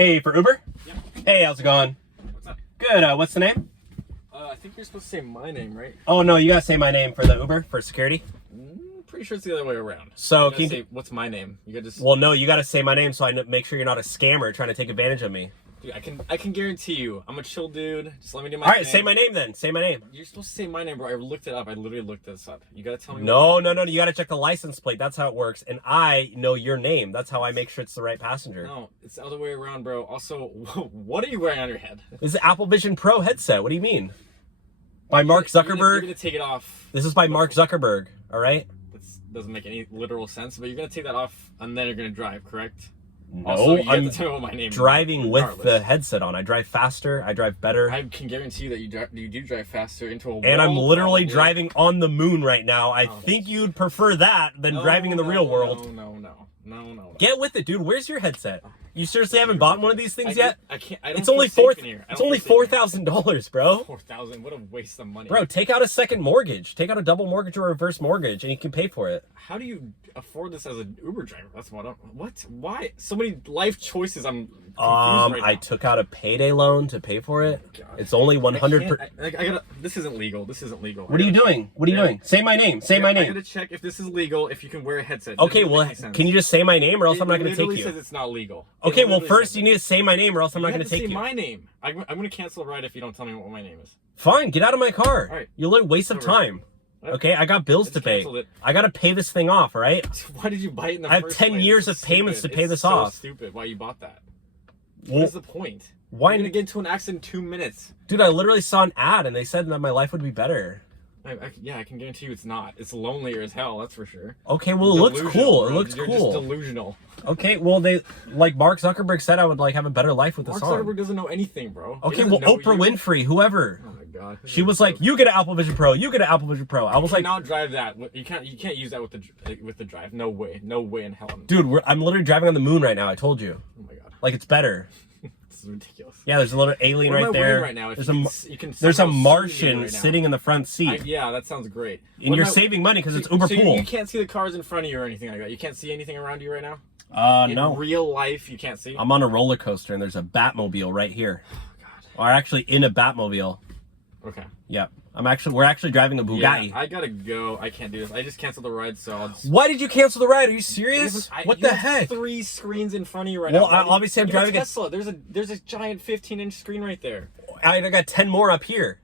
Hey, for Uber? Yep. Hey, how's it going? What's up? Good, what's the name? I think you're supposed to say my name, right? Oh, no, you gotta say my name for the Uber, for security. Pretty sure it's the other way around. So, you can you say, what's my name? You gotta just... Well, no, you gotta say my name so I make sure you're not a scammer trying to take advantage of me. Dude, I can guarantee you, I'm a chill dude. Just let me do my Alright, thing. say my name then. Say my name. You're supposed to say my name, bro. I looked it up. I literally looked this up. You gotta tell me. No, you gotta check the license plate. That's how it works. And I know your name. That's how I make sure it's the right passenger. No, it's the other way around, bro. Also, what are you wearing on your head? This is the Apple Vision Pro headset. What do you mean? By Mark Zuckerberg. You're gonna take it off. This is by Mark Zuckerberg, alright? That doesn't make any literal sense, but you're gonna take that off and then you're gonna drive, correct? No, also, you I'm have to tell me what my name driving is, with the headset on. I drive faster. I drive better. I can guarantee you that you do drive faster into a wall. And I'm literally probably. driving on the moon right now. I think you'd prefer that than driving in the real world. No. Get with it, dude. Where's your headset? You seriously haven't bought one of these things yet? I can't. I don't It's only $4,000, bro. 4,000. What a waste of money. Bro, take out a second mortgage. Take out a double mortgage or a reverse mortgage, and you can pay for it. How do you afford this as an Uber driver? That's what. What? Why? So many life choices. I'm confused right now. I took out a payday loan to pay for it. God. It's only 100%. I gotta. This isn't legal. This isn't legal. What are you doing? What are you doing? Say my name. Say my I name. gotta check if this is legal. If you can wear a headset. Okay, well, can you just say my name, or else I'm not gonna take It you? says it's not legal. Okay, well, first you need to say my name, or else I'm not gonna take you. Say my name. I'm gonna cancel a ride if you don't tell me what my name is. Fine, get out of my car. All right. You're a waste of time. Okay, I got bills to pay. It. I gotta pay this thing off, all right? Why did you buy it in the I have first 10 place? years of payments to pay this off. It's so stupid why you bought that. Well, What is the point? Why? You're gonna get into an accident in 2 minutes. Dude, I literally saw an ad and they said that my life would be better. Yeah, I can guarantee you it's not. It's lonelier as hell, that's for sure. Okay, well, it looks cool. It looks You're cool. just delusional. Okay, well, Mark Zuckerberg said I would have a better life with this Mark on. Zuckerberg doesn't know anything, bro. Okay, well, Oprah Winfrey, whoever. Oh my god. She was like, "You get an Apple Vision Pro. You get an Apple Vision Pro." I was like, "Now drive that. You can't use that with the drive. No way in hell." Dude, I'm literally driving on the moon right now. I told you. Oh my god. Like, it's better. This is ridiculous. Yeah, there's a little alien What right am I there. wearing right now? There's a Martian sitting in the front seat. Yeah, that sounds great. And you're saving money because it's Uber Pool. You can't see the cars in front of you or anything like that. You can't see anything around you right now? No. In real life, you can't see? I'm on a roller coaster and there's a Batmobile right here. Oh, God. We're actually in a Batmobile. Okay. Yeah. We're actually driving a Bugatti. Yeah, I gotta go. I can't do this. I just canceled the ride, so I'll just... Why did you cancel the ride? Are you serious? What the heck? 3 screens in front of you right now. Well, obviously I'm driving a Tesla. There's a giant 15-inch screen right there. I got 10 more up here.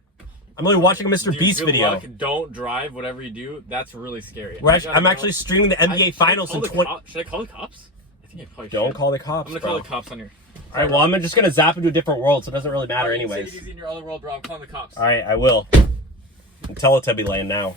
I'm only watching a Mr. Beast video. Luck. Don't drive. Whatever you do, that's really scary. I'm actually streaming the NBA Finals in 20. Should I call the cops? I think I probably should. Don't call the cops. I'm gonna call the cops on your. All right. Well, I'm just gonna zap into a different world, so it doesn't really matter, anyways. Take it easy in your other world, bro. I'm calling the cops. All right, I will. Teletubby land now.